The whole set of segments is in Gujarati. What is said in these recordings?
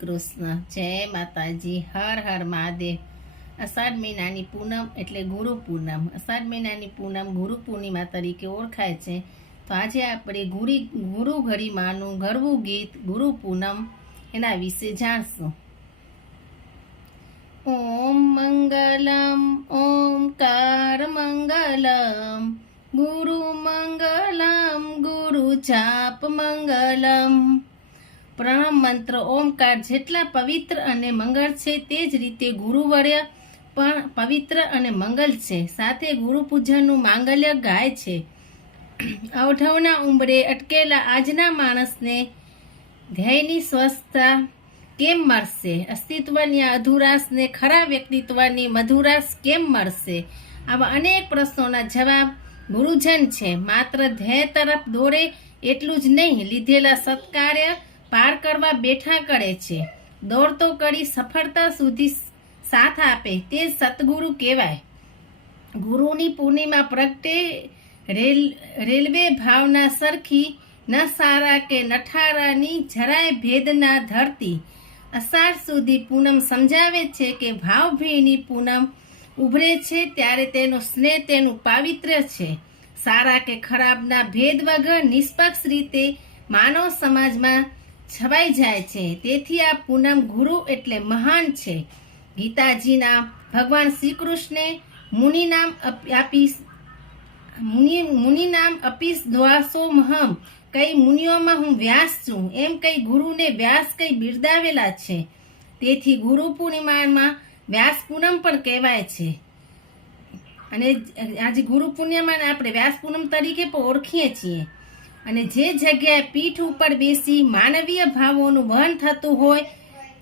કૃષ્ણ. જય માતાજી. હર હર મહાદેવ. અષાઢ મહિનાની પૂનમ એટલે ગુરુ પૂનમ. અષાઢ મહિનાની પૂનમ ગુરુ પૂર્ણિમા તરીકે ઓળખાય છે. તો આજે આપણે ગુરી, ગુરુ ગરિમાનું ગરવું ગીત ગુરુ પૂનમ એના વિશે જાણશું. ઓમ મંગલમ ઓમકાર મંગલમ, ગુરુ મંગલમ, ગુરુ ચાપ મંગલમ. પ્રણવ મંત્ર, ઓમકાર જેટલા પવિત્ર અને મંગળ છે, તે જ રીતે ગુરુવર્ય પણ પવિત્ર અને મંગલ છે. સાથે ગુરુ પૂજનનું માંગલ્ય ગાય છે. અવઢવના ઉંબરે અટકેલા આજના માણસને ધ્યેયની સ્વસ્થતા કેમ મળશે? અસ્તિત્વની અધુરાશને ખરા વ્યક્તિત્વની મધુરાશ કેમ મળશે? આવા અનેક પ્રશ્નોના જવાબ ગુરુજન છે. માત્ર ધ્યેય તરફ દોરે એટલું જ નહીં, લીધેલા સત્કાર્ય પાર કરવા બેઠા કરે છે. દોડતો કરી સફળતા સુધી સાથ આપે તે સતગુરુ કહેવાય. ગુરુની પૂર્ણિમા પ્રગટે રેલ, રેલવે ભાવના સરખી, ન સારા કે નઠારાની જરાય ભેદના ધરતી. અષાઢ સુધી પૂનમ સમજાવે છે કે ભાવભીની પૂનમ ઉભરે છે ત્યારે તેનો સ્નેહ તેનું પાવિત્ર્ય છે. સારા કે ખરાબના ભેદ વગર નિષ્પક્ષ રીતે માનવ સમાજમાં છવાઈ જાય છે. તેથી આ પૂનમ ગુરુ એટલે મહાન છે. ગીતાજીના ભગવાન શ્રી કૃષ્ણે મુનિ નામ આપી મુનિ મુનિ નામ અપીસ દ્વાસો મહમ. કઈ મુનિઓમાં હું વ્યાસ છું. એમ કઈ ગુરુને વ્યાસ કઈ બિરદાવેલા છે. તેથી ગુરુ પૂર્ણિમામાં વ્યાસ પૂનમ પણ કહેવાય છે. અને આજે ગુરુ પૂર્ણિમાને આપણે વ્યાસ પૂનમ તરીકે પણ ઓળખીએ છીએ. અને જે જગ્યાએ પીઠ ઉપર બેસી માનવીય ભાવોનું વહન થતું હોય,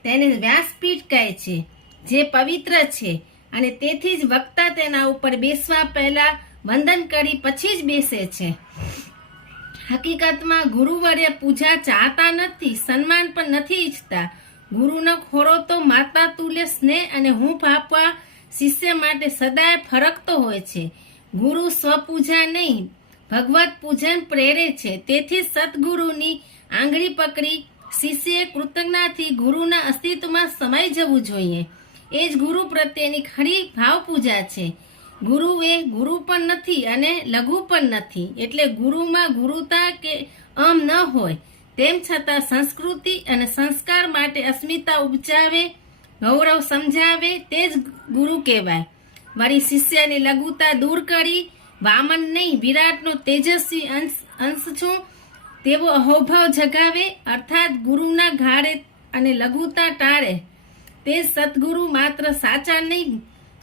તેને વ્યાસપીઠ કહે છે, જે પવિત્ર છે. અને તેથી જ વક્તા તેના ઉપર બેસવા પહેલા વંદન કરી પછી જ બેસે છે. હકીકતમાં ગુરુવર્ય પૂજા ચાહતા નથી, સન્માન પણ નથી ઈચ્છતા. ગુરુનો ખોરો તો માતા તુલ્ય સ્નેહ અને હું ભાપવા શિષ્ય માટે સદાય ફરકતો હોય છે. ગુરુ સ્વપૂજા નહીં ભગવત પૂજન પ્રેરે છે. તેથી સદગુરુની આંગળી પકડી શિષ્યએ કૃતજ્ઞાથી ગુરુના અસ્તિત્વમાં સમાઈ જવું જોઈએ. એ જ ગુરુ પ્રત્યેની ખરી ભાવ પૂજા છે. ગુરુ એ ગુરુ પણ નથી અને લઘુ પણ નથી. એટલે ગુરુમાં ગુરુતા કે અમ ન હોય. તેમ છતાં સંસ્કૃતિ અને સંસ્કાર માટે અસ્મિતા ઉપજાવે, ગૌરવ સમજાવે, તે જ ગુરુ કહેવાય. વળી શિષ્યની લઘુતા દૂર કરી વામન નહીં, વિરાટનો તેજસ્વી અંશ અંશ છું. તેવો અહોભાવ જગાવે, અર્થાત ગુરુના ઘાડે અને લઘુતા ટાળે. તે સદગુરુ માત્ર સાચા નહીં,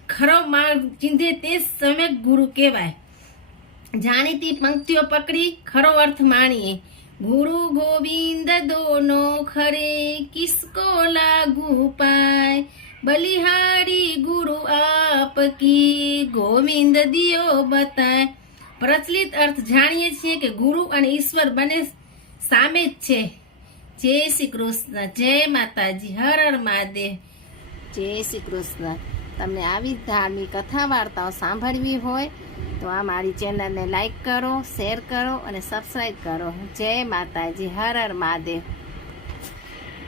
ખરો માર્ગ ચીંધે તે સમ્યક ગુરુ કહેવાય. જાણીતી પંક્તિઓ પકડી, ખરો અર્થ માણીએ. ગુરુ ગોવિંદ દોનો ખરે, કિસકો લાગુ પાય બલિહારી ગુરુ આપ કી ગોવિંદ દિયો બતાય. પ્રચલિત અર્થ જાણીએ છીએ કે ગુરુ અને ઈશ્વર બંને સામે જ છે. જય શ્રી કૃષ્ણ, જય માતાજી, હર હર મહાદેવ. જય શ્રી કૃષ્ણ. તમને આવી ધાર્મિક કથા વાર્તાઓ સાંભળવી હોય તો આ મારી ચેનલને લાઈક કરો, શેર કરો અને સબસ્ક્રાઈબ કરો. જય માતાજી, હર હર મહાદેવ.